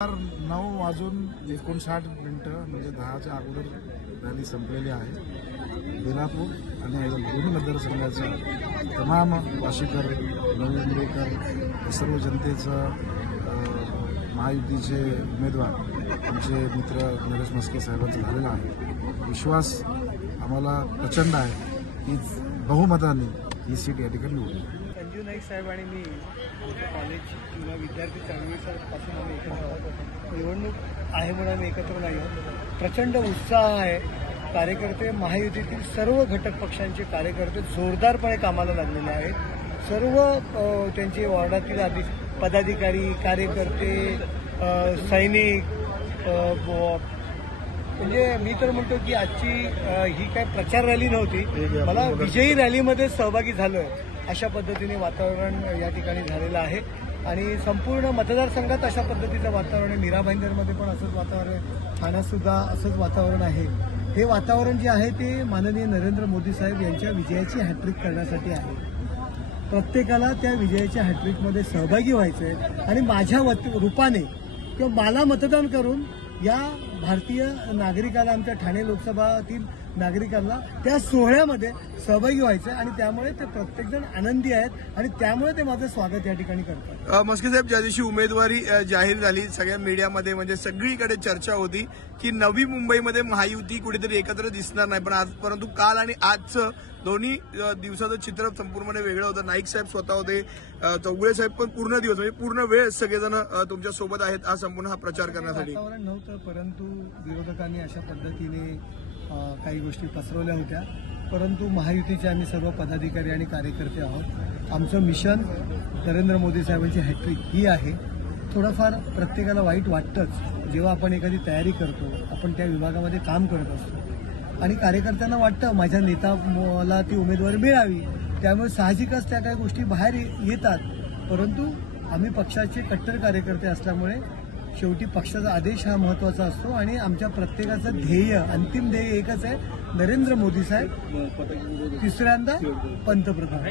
9 वाजून 59 मिनिटं म्हणजे 10च्या अगोदर रॅली संपलेली आहे। बेलापूर आणि दोन्ही मतदारसंघाचा तमाम वाशीकर, नवी मुंबईकर, सर्व जनतेचं महायुतीचे उमेदवार आमचे मित्र नरेश म्हस्के साहेबांचा झालेला आहे। विश्वास आम्हाला प्रचंड आहे की बहुमताने ही सीट या ठिकाणी होईल। संजू नाईक साहेब आणि मी कॉलेज किंवा विद्यार्थी चळवळीपासून आम्ही एकत्र आहोत। निवडणूक आहे म्हणून आम्ही एकत्र नाही आहोत। प्रचंड उत्साह आहे। कार्यकर्ते महायुतीतील सर्व घटक पक्षांचे कार्यकर्ते जोरदारपणे कामाला लागलेले आहेत। सर्व त्यांचे वॉर्डातील पदाधिकारी, कार्यकर्ते, सैनिक, म्हणजे मी तर म्हणतो की आजची ही काय प्रचार रॅली नव्हती, मला विजयी रॅलीमध्ये सहभागी झालोय अशा पद्धतीने वातावरण या ठिकाणी झालेलं आहे। आणि संपूर्ण मतदारसंघात अशा पद्धतीचं वातावरण आहे। मीरा भाईंदरमध्ये पण असंच वातावरण आहे, ठाण्यात सुद्धा असंच वातावरण आहे। हे वातावरण जे आहे ते माननीय नरेंद्र मोदी साहेब यांच्या विजयाची हॅट्रिक करण्यासाठी आहे। प्रत्येकाला त्या विजयाच्या हॅट्रिकमध्ये सहभागी व्हायचं आहे आणि माझ्या रूपाने किंवा मला मतदान करून या भारतीय नागरिकाला, आमच्या ठाणे लोकसभातील नागरिकांना त्या सोहळ्यामध्ये सहभागी व्हायचं आणि त्यामुळे ते प्रत्येकजण आनंदी आहेत आणि त्यामुळे ते माझं स्वागत या ठिकाणी करतात। म्हस्के साहेब, ज्या दिवशी उमेदवारी जाहीर झाली सगळ्या मीडियामध्ये म्हणजे सगळीकडे चर्चा होती की नवी मुंबईमध्ये महायुती कुठेतरी एकत्र दिसणार नाही, पण आज परंतु काल आणि आजचं दोन्ही दिवसाचं चित्र संपूर्णपणे वेगळं होतं। नाईक साहेब स्वतः होते, चौगुले साहेब पण पूर्ण दिवस म्हणजे पूर्ण वेळ सगळेजण तुमच्या सोबत आहेत हा संपूर्ण हा प्रचार करण्यासाठी। वातावरण नव्हतं, परंतु विरोधकांनी अशा पद्धतीने काही गोष्टी पसरवल्या होत्या, परंतु महायुतीचे आम्ही सर्व पदाधिकारी आणि कार्यकर्ते आहोत। आमचं मिशन नरेंद्र मोदी साहेबांची हॅट्रिक ही आहे। थोडंफार प्रत्येकाला वाईट वाटतंच जेव्हा आपण एखादी तयारी करतो, आपण त्या विभागामध्ये काम करत असतो आणि कार्यकर्त्यांना वाटतं माझ्या नेत्याला ती उमेदवारी मिळावी, त्यामुळे साहजिकच त्या काही गोष्टी बाहेर येतात। परंतु आम्ही पक्षाचे कट्टर कार्यकर्ते असल्यामुळे शेवटी पक्षाचा आदेश हा महत्त्वाचा असतो आणि आमच्या प्रत्येकाचं ध्येय, अंतिम ध्येय एकच आहे, नरेंद्र मोदी साहेब तिसऱ्यांदा पंतप्रधान।